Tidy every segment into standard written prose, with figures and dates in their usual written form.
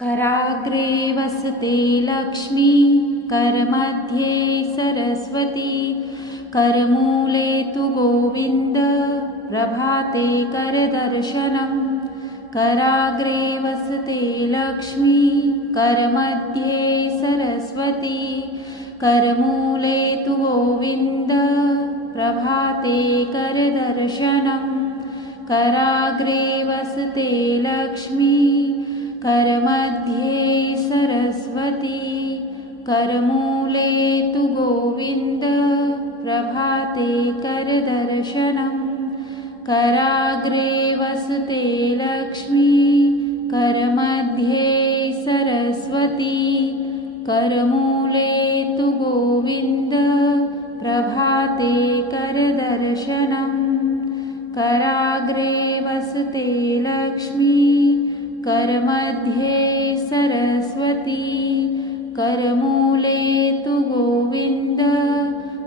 कराग्रे वसते लक्ष्मी करमध्ये सरस्वती करमूले तु गोविन्द प्रभाते करदर्शनम् कराग्रे वसते लक्ष्मी करमध्ये सरस्वती करमूले तु गोविन्द प्रभाते करदर्शनम् कराग्रे वसते लक्ष्मी करमध्ये सरस्वती करमूले तु गोविन्द प्रभाते करदर्शनम् कराग्रे वसते लक्ष्मी करमध्ये सरस्वती करमूले तु गोविन्द प्रभाते करदर्शनम् कराग्रे वसते लक्ष्मी करमध्ये सरस्वती करमूले तु गोविन्द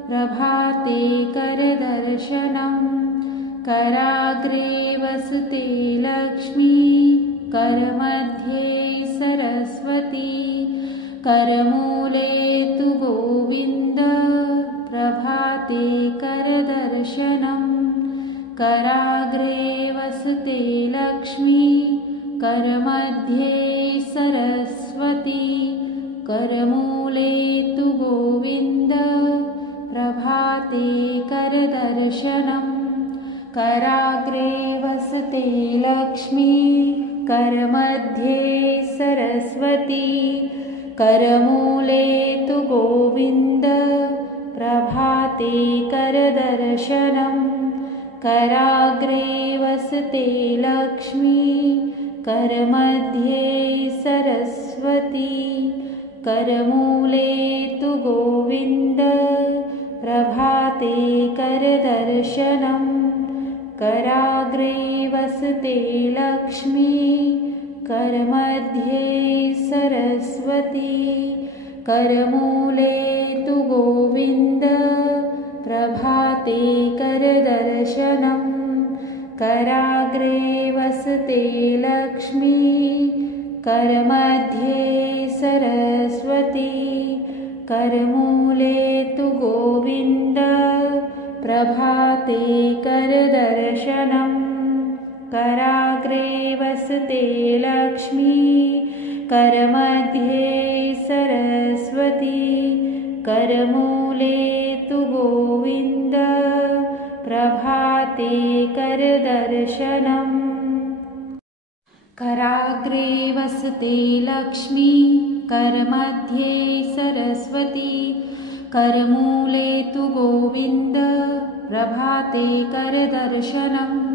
प्रभाते करदर्शनम् कराग्रे वसते लक्ष्मी करमध्ये सरस्वती करमूले तु गोविन्द प्रभाते करदर्शनम् कराग्रे वसते लक्ष्मी करमध्ये सरस्वती करमूले तु गोविन्द प्रभाते करदर्शनम् कराग्रे वसते लक्ष्मी करमध्ये सरस्वती करमूले तु गोविन्द प्रभाते करदर्शनम् कराग्रे वसते लक्ष्मी करमध्ये सरस्वती करमूले तु गोविन्द प्रभाते करदर्शनम् कराग्रे वसते लक्ष्मी करमध्ये सरस्वती करमूले तु गोविन्द प्रभाते करदर्शनम् कराग्रे वसते लक्ष्मी करमध्ये सरस्वती करमूले तु गोविन्द प्रभाते करदर्शनम् कराग्रे वसते लक्ष्मी करमध्ये सरस्वती करमूले तु गोविन्द प्रभाते करदर्शनम् कराग्रे वसते लक्ष्मी करमध्ये सरस्वती करमूले तु गोविन्द प्रभाते करदर्शनम्